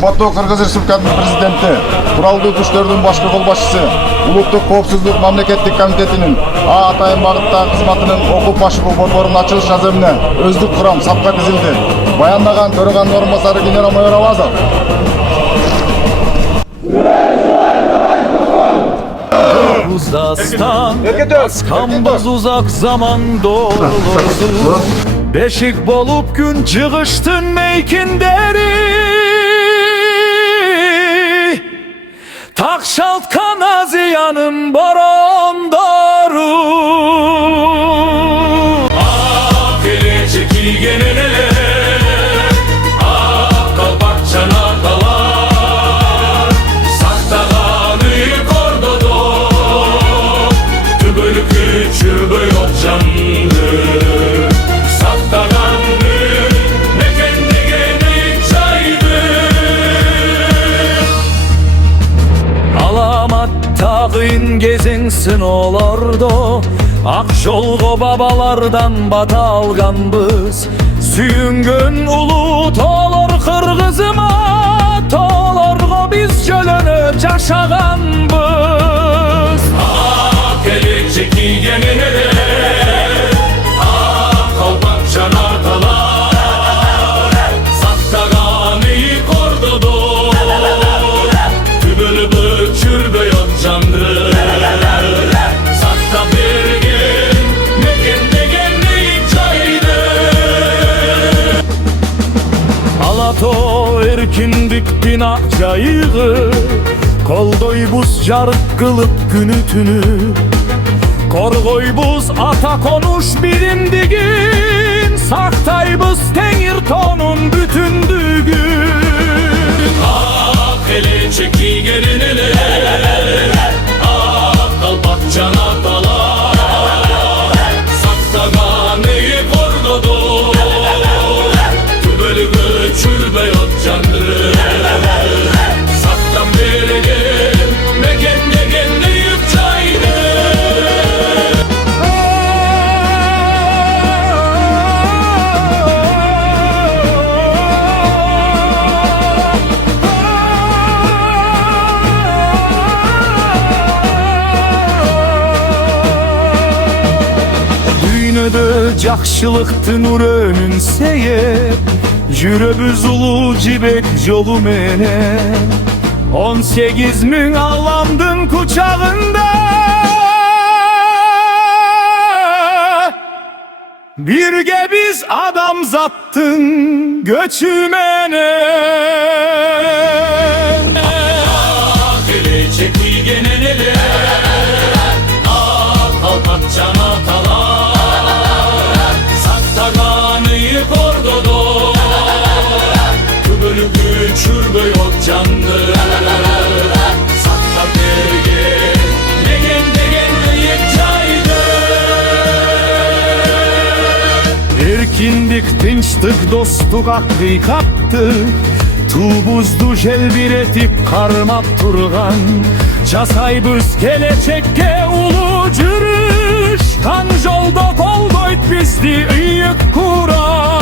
Урматтуу Кыргыз Республикасынын президенти, куралдуу күчтөрдүн башкы кол башчысы, Улуттук коопсуздук мамлекеттик комитетинин атайын багыттагы кызматынын окуп башкаруу борборунун ачылыш аземине өздүк курам сапка тизилди. Баяндаган төраганын орун басары генерал-майор Абазов. Uzastan Askanbaz uzak zaman doğrusu Beşik bolup gün çıkıştın meykinderi Takşalt kanaziyanın barondaru Ah gelecek iyi genelele Ah kalpak çanakalar Saktaganı kordodo Tübülü küçübü yok canlı Saktaganı ne kendi gene çaydı Alamat tağın gezinsin olardo Akşolgo babalardan bata alganbız Süyüngün ulu tolor kırgızıma Tolorgo biz çölönüp yaşaganbız Ah gelecek iyi genelere Ah kalpak çanakalar Saktaganı kordodo Tübülü böçür beyot canlı Sakta bergen Mekende genleyip çaydı Alato erkindik binak cayığı Koldoy buz jarık kılıp günü tünü Korgoy buz ata konuş birimdigin Saktay buz tengir tonun bütündügün Ah hele çeki gelinele Ah kalpak canatalar Saktaganı kordodo Tübeli göçürbe yok canlı Saktan bergen Mekende genleyip çaydı Düğünöde jakşılıktı nur önün seyep Jürebüz ulu cibek jolu mene 18 min ağlamdın kucağında Birge biz adam zattın göçümene Ah gelecek iyi genelere Ah kalpak canatalar Saktaganı kordodo Kübülü güçür yok canlı Sakta bergen Degen yek çaydı Erkindik, tinçtik, dostluk hakikattık Tubuzdu jelbir etip karmap turgan Çasaybız gelecekке ulu cürüş Kan jolda koldoyt bizdi ıyık kuran